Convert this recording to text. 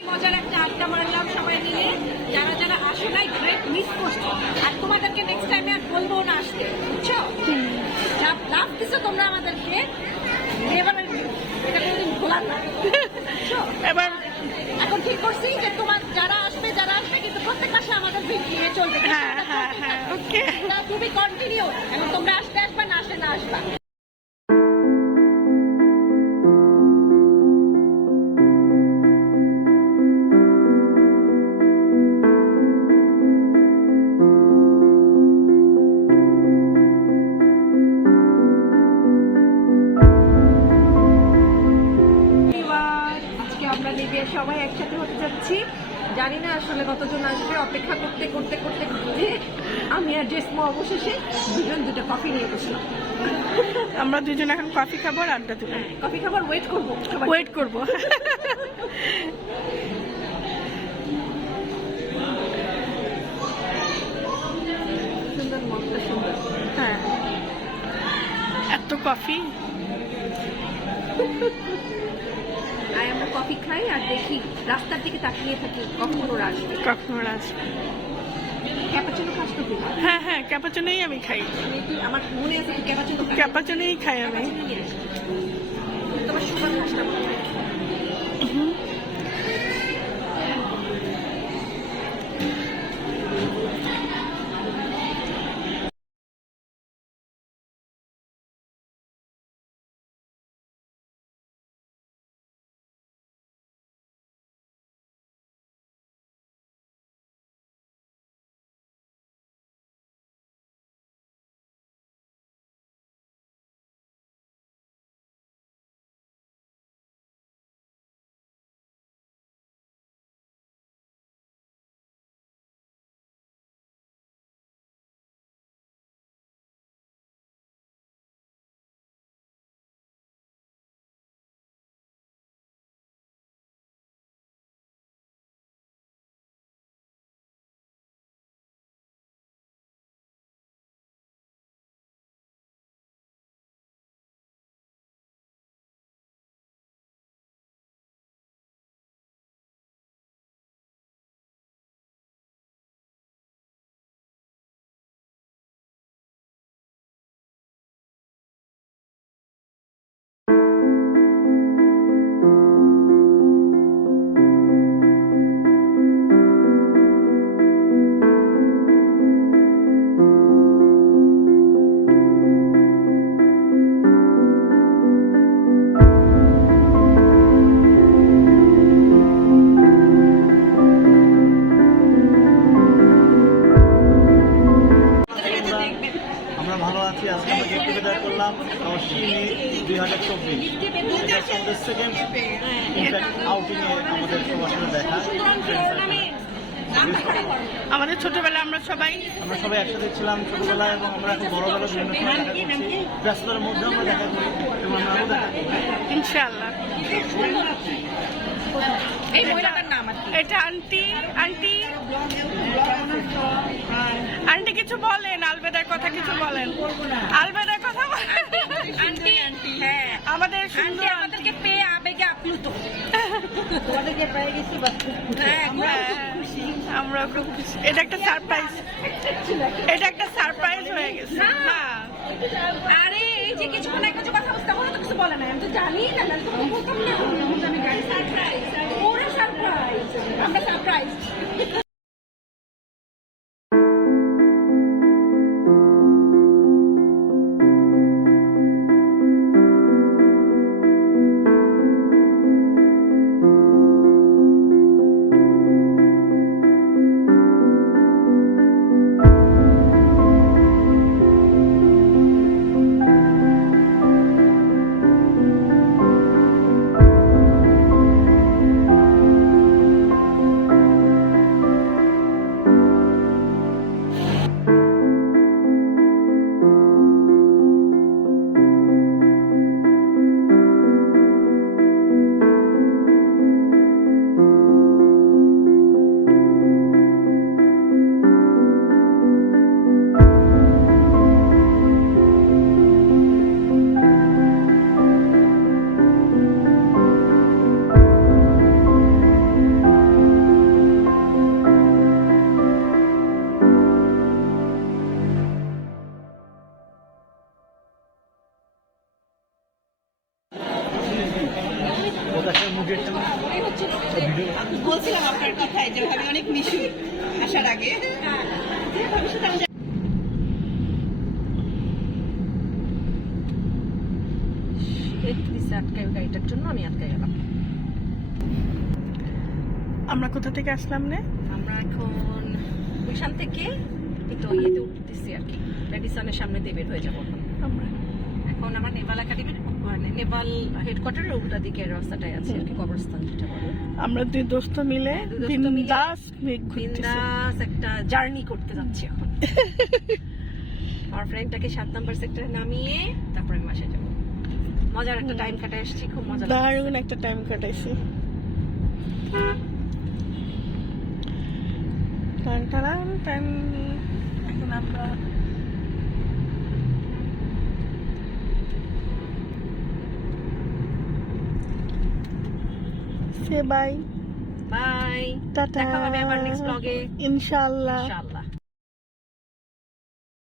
মজার একটা আড্ডা মারলাম সবাই মিলে। যারা যারা আসো নাই গ্রেট মিস করছো, আর তোমাদেরকে নেক্সট টাইমে আর বলবো না আসতে, বুঝছো? লাভ দিছো তোমরা আমাদেরকে, এবার এটা কোনোদিন ভোলার না। এবার এখন ঠিক করছি যে তোমার যারা আসবে কিন্তু প্রত্যেক মাসে আমাদের নিয়ে চলবে। ওকে, তুমি কন্টিনিউ। এখন তোমরা আসবা না আসবা। আমরা লিবিয়া সবাই একসাথে হতে যাচ্ছি। জানি না আসলে কতজন আসবে, অপেক্ষা করতে করতে করতে করতে আমি আর জেসমা অবশেষে দুটো কফি নিয়ে বসলাম। আমরা দুজন এখন কফি খাবো আর আড্ডা দেবো। কফি খাবার ওয়েট করবো। সুন্দর, মনটা সুন্দর। হ্যাঁ, এত কফি। আমরা কফি খাই আর দেখি, রাস্তার দিকে তাকিয়ে থাকি কখন ওরা আসবে। ক্যাপাচিনো খাস তো তুই? হ্যাঁ, ক্যাপাচিনোই আমি খাই। আমার মনে আছে ক্যাপাচিনোই খাই আমি। তোমার সুপার খাস না? ভালো আছি। আজকে আমরা গেট টুগেদার করলাম 10ই মে 2024। এটা আমাদের সেকেন্ড ইনফ্যাক্ট আউটিংয়ে আমাদের সবার সাথে দেখা। আমাদের ছোটবেলা আমরা সবাই একসাথে ছিলাম ছোটবেলায়, এবং আমরা এখন বড়বেলা বিভিন্ন সময় দেখা করছি। ব্যস্ততার মধ্যে আমরা দেখা করি এবং আমরাও দেখা করি ইনশাআল্লাহ। এই মহিলাটার নাম এটা আন্টি কিছু বলেন, আলবেদার কথা কিছু বলেন। আলবেদার কথা আন্টি। হ্যাঁ, আমাদের সুন্দর আমাদেরকে পেয়ে আবেগে আপ্লুত। তোমাদেরকে পেয়ে গেছি, আমরা খুব খুশি। এটা একটা সারপ্রাইজ হয়ে গেছে। না আরে এই যে কিছুক্ষণ আগে যে কথা বলতে তো কিছু বলে না, আমি তো জানি না, তো বলতাম না। আমি গাড়ি সারপ্রাইজ, ওরা সারপ্রাইজ, আমরা সারপ্রাইজ। বলছিলাম আপনার কথায় যে ভাবি অনেক মিশুক আসার আগে ভবিষ্যতে আমি আটকায় গাড়িটার জন্য আমি আটকায় গেলাম। আমরা কোথা থেকে আসলাম রে? আমরা এখন গুলশান থেকে একটু ইয়েতে উঠতেছি আর কি, রেডিসনের সামনে দিয়ে বের হয়ে যাবো। আমরা এখন আমার নেভাল একাডেমির মানে নেভাল হেডকোয়ার্টারের উল্টা দিকের রাস্তাটায় আছে আর কি, কবরস্থান যেটা বলে। আমরা দুই দোস্ত মিলে দুই দোস্ত মিলে বিন্দাস ঘুরতেছি। বিন্দাস একটা জার্নি করতে যাচ্ছি এখন। আমার ফ্রেন্ডটাকে 7 নম্বর সেক্টরে নামিয়ে তারপরে আমি বাসায় যাবো। মজার একটা টাইম কাটায় এসেছি, খুব মজা লাগছে। দারুণ একটা টাইম কাটাইছি। টান টান টান। এখন আমরা সে বাই বাই, টাটা। দেখা হবে আবার নেক্সট ব্লগে ইনশাআল্লাহ। ইনশাআল্লাহ।